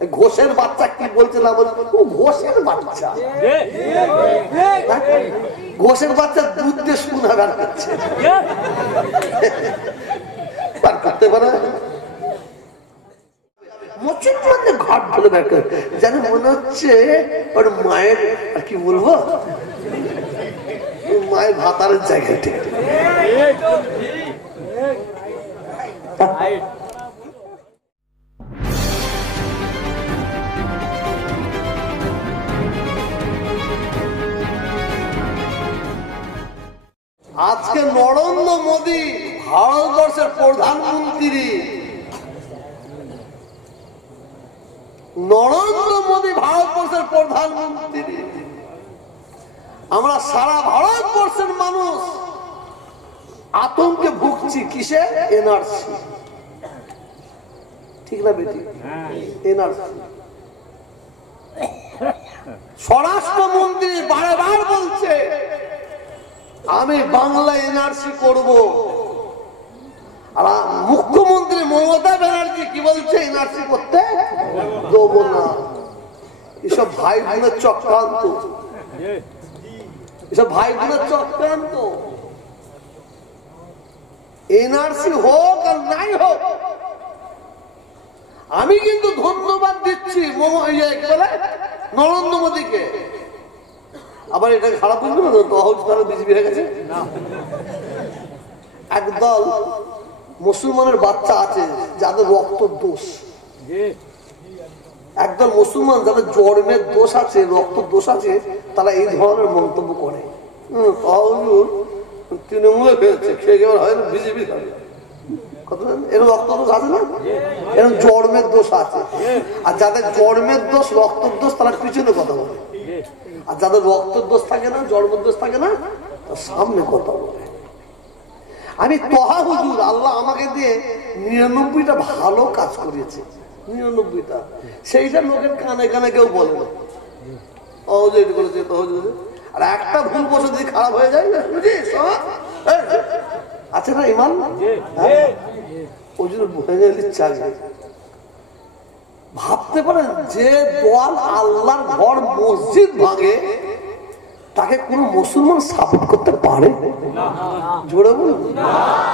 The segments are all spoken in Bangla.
ঘোষের বাচ্চা কি বলছে না বলছে, ও ঘোষের বাচ্চা, ঘোষের বাচ্চা দুধ দিয়ে শুনা বের করছে, পার করতে পারে মোচের মধ্যে ঘাট ধরে বের করে, যেন মনে হচ্ছে ওর মায়ের আর কি বলবো, মায়ের ভাতারের জায়গাটা। আজকে নরেন্দ্র মোদী ভারতবর্ষের প্রধানমন্ত্রী, নরেন্দ্র মোদী ভারতবর্ষের প্রধানমন্ত্রী, আমরা সারা ভারতবর্ষের মানুষ আতঙ্কে ভুগছি। কিসে? এনআরসি, ঠিক না বেটি? এনআরসি। স্বরাষ্ট্রমন্ত্রী বারবার বলছে আমি বাংলা এনআরসি করব, আর মুখ্যমন্ত্রী মমতা ব্যানার্জি কি বলছে? এনআরসি করতে দেবো না। এসব ভাই বোনের চক্রান্ত, এসব ভাই বোনের চক্রান্ত। এনআরসি হোক আর নাই হোক, আমি কিন্তু ধন্যবাদ দিচ্ছি নরেন্দ্র মোদীকে। আবার এটা খারাপ বুঝবে না তো, বিজেপি হয়ে গেছে। একদল মুসলমানের বাচ্চা আছে যাদের রক্ত দোষ, একদল মুসলমান যাদের জন্মের দোষ আছে, রক্ত দোষ আছে, তারা এই ধরনের মন্তব্য করে। তৃণমূলে ফেলছে, খেয়ে গেলে হয় না বিজেপি খাবে, এর রক্ত দোষ আছে না, এরকম জন্মের দোষ আছে। আর যাদের জন্মের দোষ, রক্ত দোষ, তারা পিছনে কথা বলে। আর যাদের রক্তের দোষ থাকে না, জন্মের দোষ থাকে না, তার সামনে কথা বলে। আমি তহা হুজুর, আল্লাহ আমাকে দিয়ে 99টা ভালো কাজ করিয়েছে, 99টা। সেইটা লোকের কানে কানে কেউ বলে না, আর একটা ভুল বসে যদি খারাপ হয়ে যায়, আছে না ইমান, ওই জন্য বুঝে গেলে চাকরি। ভাবতে পারেন যে দল আল্লাহর ঘর মসজিদ ভাঙে, তাকে কোন মুসলমান সাপোর্ট করতে পারে? জোরে বল,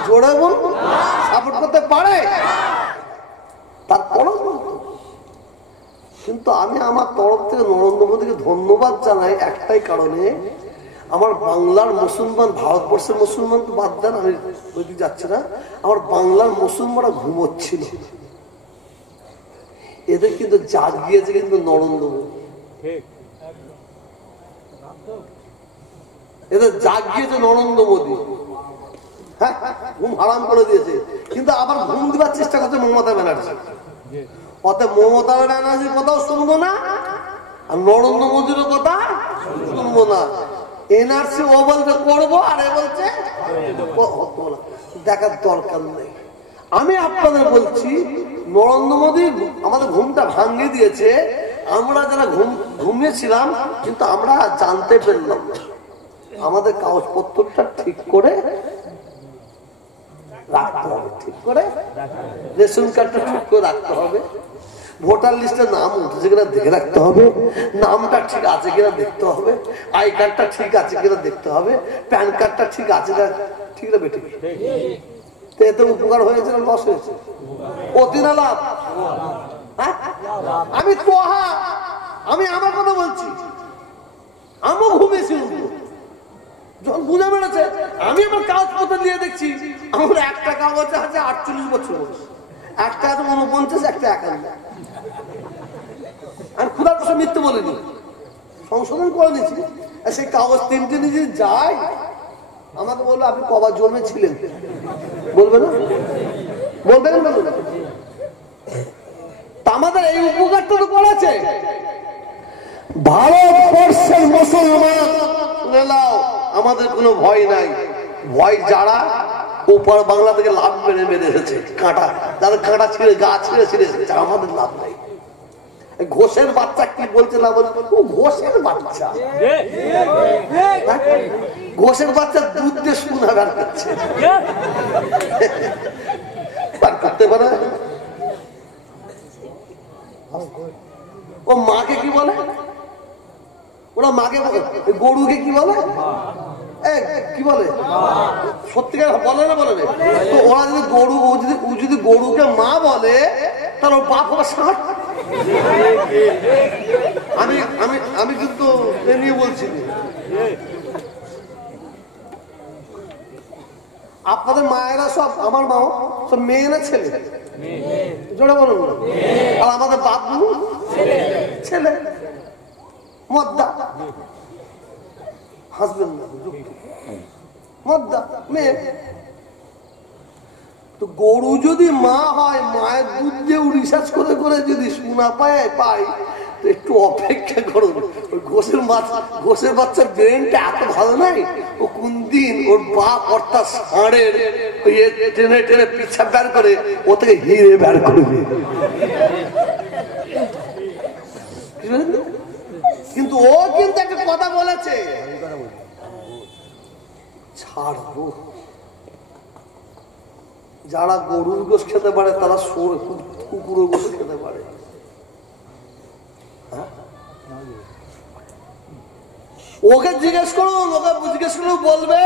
জোরে বল, সাপোর্ট করতে পারে? তারপরও কিন্তু আমি আমার তরফ থেকে নরেন্দ্র মোদীকে ধন্যবাদ জানাই একটাই কারণে, আমার বাংলার মুসলমান, ভারতবর্ষের মুসলমান তো বাদ দেন, আমি ওইদিকে যাচ্ছি না, আমার বাংলার মুসলমানরা ঘুমোচ্ছিল, এদের কিন্তু জাগিয়েছে কিন্তু নরেন্দ্র মোদী, এদের জাগিয়েছে নরেন্দ্র মোদী। হ্যাঁ, ঘুম হারাম করে দিয়েছে, কিন্তু আবার ঘুম দিবার চেষ্টা করছে মমতা ব্যানার্জি। অতএব মমতা ব্যানার্জির কথাও শুনবো না, আর নরেন্দ্র মোদীর কথা শুনবো না। এনআরসি ও বলতে করবো, আর এ বলছে দেখার দরকার নেই। আমি আপনাদের বলছি, নরেন্দ্র মোদী আমাদের ঘুমটা ভাঙিয়ে দিয়েছে। আমরা যারা ঘুমিয়েছিলাম, কিন্তু আমরা জানতে পারলাম আমাদের কাগজপত্রটা ঠিক করে রাখতে হবে, ঠিক করে রেশন কার্ডটা ঠিক করে রাখতে হবে, ভোটার লিস্টে নাম উঠেছে কিনা দেখে রাখতে হবে, নামটা ঠিক আছে কিনা দেখতে হবে, আই কার্ডটা ঠিক আছে কিনা দেখতে হবে, প্যান কার্ডটা ঠিক আছে কিনা, ঠিক না বেটি? এতে উপকার হয়েছে না লস হয়েছে? অতি না লাভ? আমি তোহা, আমি আমার কথা বলছি, আমিও ঘুমিয়েছি যখন বুঝে বেড়েছে। আমি আমার কাগজপত্র দিয়ে দেখছি, আমার একটা কাগজ আছে 48 বছর, একটা আছে 49, একটা 51। আমি খুদার কথা মিথ্যে বলিনি, সংশোধন করে নিচ্ছি। সেই কাগজ 3টে নিজে যাই, আমাকে বললো আপনি কবার জন্মেছিলেন, বলবে না? বলবেন না? তা আমাদের এই উপকারটা তো করেছে ভারতবর্ষের মুসলমান। শুনে নাও, আমাদের কোনো ভয় নাই। ভয় যারা উপর বাংলা থেকে লাভ মেরে মেরে এসেছে, কাঁটা, যারা কাঁটা ছিঁড়ে গা ছিঁড়ে ছিঁড়ে এসেছে, আমাদের লাভ নাই। ঘোষের বাচ্চা কি বলছে না বলছে, ও ঘোষের বাচ্চা, ঘোষের বাচ্চা দুধ দিয়ে শুনা বের করছে, করতে পারে? ও মাকে কি বলে? ওরা মাকে গরুকে কি বলে? কি বলে? সত্যিকার বলে না বলে না? তো ওরা যদি গরু যদি গরুকে মা বলে তাহলে ওর বাপ হবে ষাট। আমি কিন্তু এ নিয়ে বলছি আপনাদের মায়েরা সব, আমার মাও সব মেয়ে না ছেলে? জোরে বলুন। আর আমাদের বাপগুলো ছেলে। মদ্দা হাসবেন না, মদ্দা মেয়ে। তো গরু যদি মা হয়, মায়ের দুধ দিয়ে রিসার্চ করে করে যদি শোনা পাই তো একটু অপেক্ষা করুন। ওই ঘোষের বাচ্চার ব্রেনটা এত ভালো নাই, ও কোন দিন ওর বাপ অর্থাৎ ষাঁড়ের টেনে টেনে পিছা বের করে ও থেকে হিরে বের করবে। কিন্তু ও কিন্তু একটা কথা বলেছে, ছাড়বো। যারা গরুর গোশ খেতে পারে তারা কুকুরের গোশ খেতে পারে। ওকে জিজ্ঞেস করুন, বলবে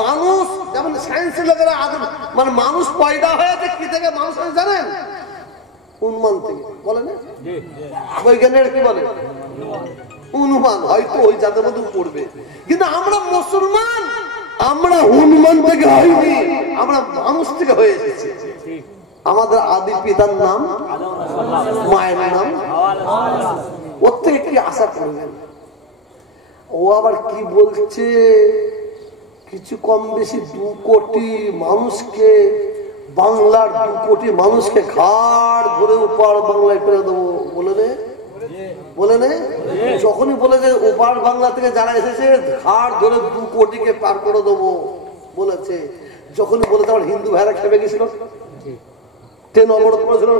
মানুষ যেমন সায়েন্সের লোকেরা মানে মানুষ পয়দা হয়েছে কি থেকে? মানুষ জানেন? অনুমান থেকে। বলে না বৈজ্ঞানিক কি বলে? অনুমান। হয়তো ওই জাতের মধ্যে পড়বে, কিন্তু আমরা মুসলমান, আমরা হনুমান থেকে হয়নি, আমরা মানুষ থেকে হয়ে এসেছি। আমাদের আদি পিতার নাম, মায়ের নাম, ওর থেকে কি আশা করবেন? ও আবার কি বলছে, কিছু কম বেশি 2 কোটি মানুষকে, বাংলার 2 কোটি মানুষকে ঘাড় ধরে ওপার বাংলায় ফেলে দেবো বলে নে। যখনই বলে যে ওপার বাংলা থেকে যারা এসেছে ঘাড় ধরে 2 কোটিকে পার করে দেবো বলেছে, যখনই বলেছে আমার হিন্দু ভাইরা খেপে গেছিল, ট্রেন অবরোধ করেছিল,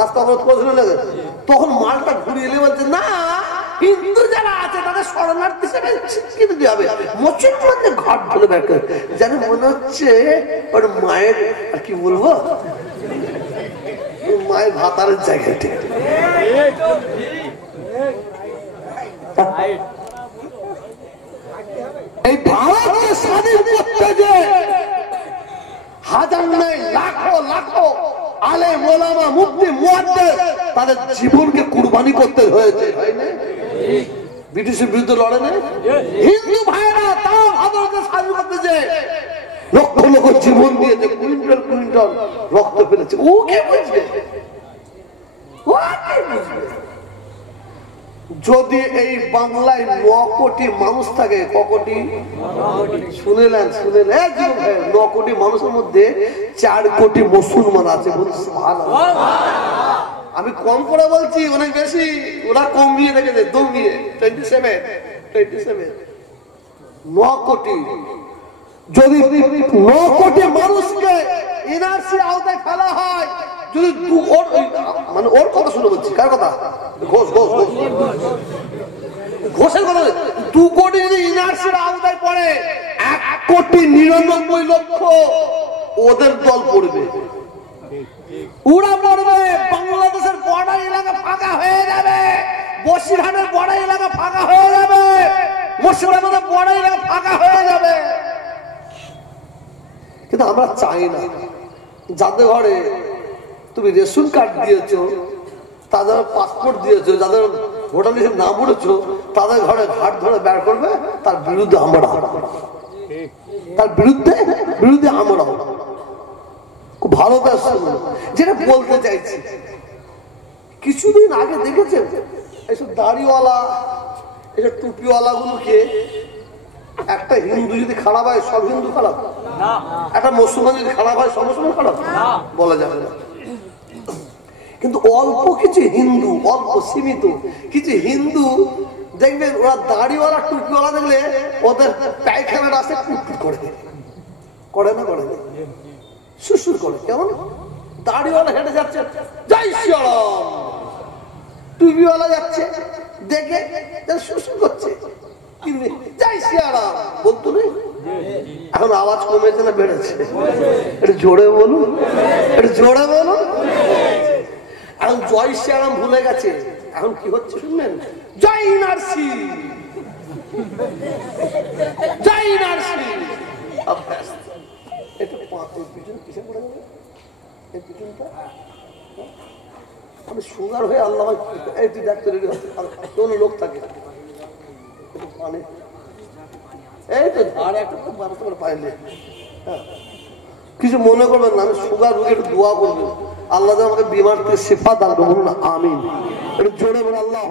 রাস্তা অবরোধ করেছিল, তখন মালটা ঘুরিয়ে এলে বলছে না, হিন্দু যারা আছে তাদের শরণার্থী হিসেবে স্বীকৃতি দেওয়া হবে। মুসলমানদের ঘাট ধরে বের করে যেন মনে হচ্ছে ওর মায়ের, আর কি বলবো, মায়ের ভাতারের জায়গাতে। এই ভারতকে স্বাধীন করতে যে হাজার নয় লাখো লাখো আলেম ওলামা মুফতি মুহাদ্দিস তাদের জীবনকে কুরবানি করতে হয়েছে, ব্রিটিশের বিরুদ্ধে লড়ে না। হিন্দু ভাইরা তাও ভারতকে স্বাধীন করতে যে লক্ষ লক্ষ জীবন দিয়েছে, কুইন্টাল কুইন্টাল রক্ত ফেলেছে। ও কে বুঝবে? যদি এই বাংলায় 9 কোটি মানুষ থাকে, কোটি শুনেলেন 9 কোটি মানুষের মধ্যে 4 কোটি মুসলমান আছে। আমি কম করে বলছি, অনেক বেশি, ওরা কম দিয়ে রেখেছে, দমিয়ে 27। 9 কোটি, যদি 9 কোটি মানুষকে এনআরসি আওতায় ফেলা হয়, যদি মানে ওর কথা শুনে বলছি, কার কথা? ঘোষের কথা। 2 কোটি যদি এনআরসির আওতায় পড়ে, 1 কোটি 99 লক্ষ ওদের দল পড়বে, ওরা পড়বে। বাংলাদেশের বর্ডার এলাকা ফাঁকা হয়ে যাবে, বসিরহাটের বর্ডার এলাকা ফাঁকা হয়ে যাবে, মুর্শিদাবাদের বর্ডার এলাকা ফাঁকা হয়ে যাবে। কিন্তু আমরা চাই না। যাদের ঘরে তুমি রেশন কার্ড দিয়েছো, তাদের পাসপোর্ট দিয়েছো, যাদের ভোটার লিস্টে নাম উঠেছো, তাদের ঘরে ঘাট ধরে বের করবে, তার বিরুদ্ধে আমরা, তার বিরুদ্ধে আমরা। খুব ভালো যেটা বলতে চাইছি, কিছুদিন আগে দেখেছেন এইসব দাড়িওয়ালা, এইসব টুপিওয়ালা গুলোকে, একটা হিন্দু যদি খারাপ হয় সব হিন্দু খারাপ, একটা মুসলমান যদি খারাপ হয় সব মুসলমান খারাপ বলা যাবে না। কিন্তু অল্প কিছু হিন্দু, অল্প সীমিত কিছু হিন্দু দেখবেন, ওরা দাড়িওয়ালা টুপিওয়ালা দেখলে ওদের পায়খানা রাস্তায় টুটটুট করে না, সুসুর করে। কেমন? দাড়িওয়ালা হেঁটে যাচ্ছে, জয় শ্রীরাম, টুপিওয়ালা যাচ্ছে, দেখে সুসুর করছে, জয় শ্রীরাম বলতো না। এখন আওয়াজ কমেছে না বেড়েছে? একটু জোরে বলুন, একটু জোরে বলুন। এখন জয় শ্রীরাম ভুলে গেছে, এখন কি হচ্ছে শুনবেন, জয় নার্সি, জয় নার্সি। আমি সুগার হয়ে আল্লাহ এই তুই ডাক্তার কোন লোক থাকে পানি এই তো ধার একটা ব্যবস্থা করে পাইলে। হ্যাঁ কিছু মনে করবেন না, আমি সুগার রোগী একটু দোয়া করবো, আল্লাহ আমাকে বিমার থেকে শেফা দান করবো না, আমিন। একটু জোরে বলে আল্লাহ।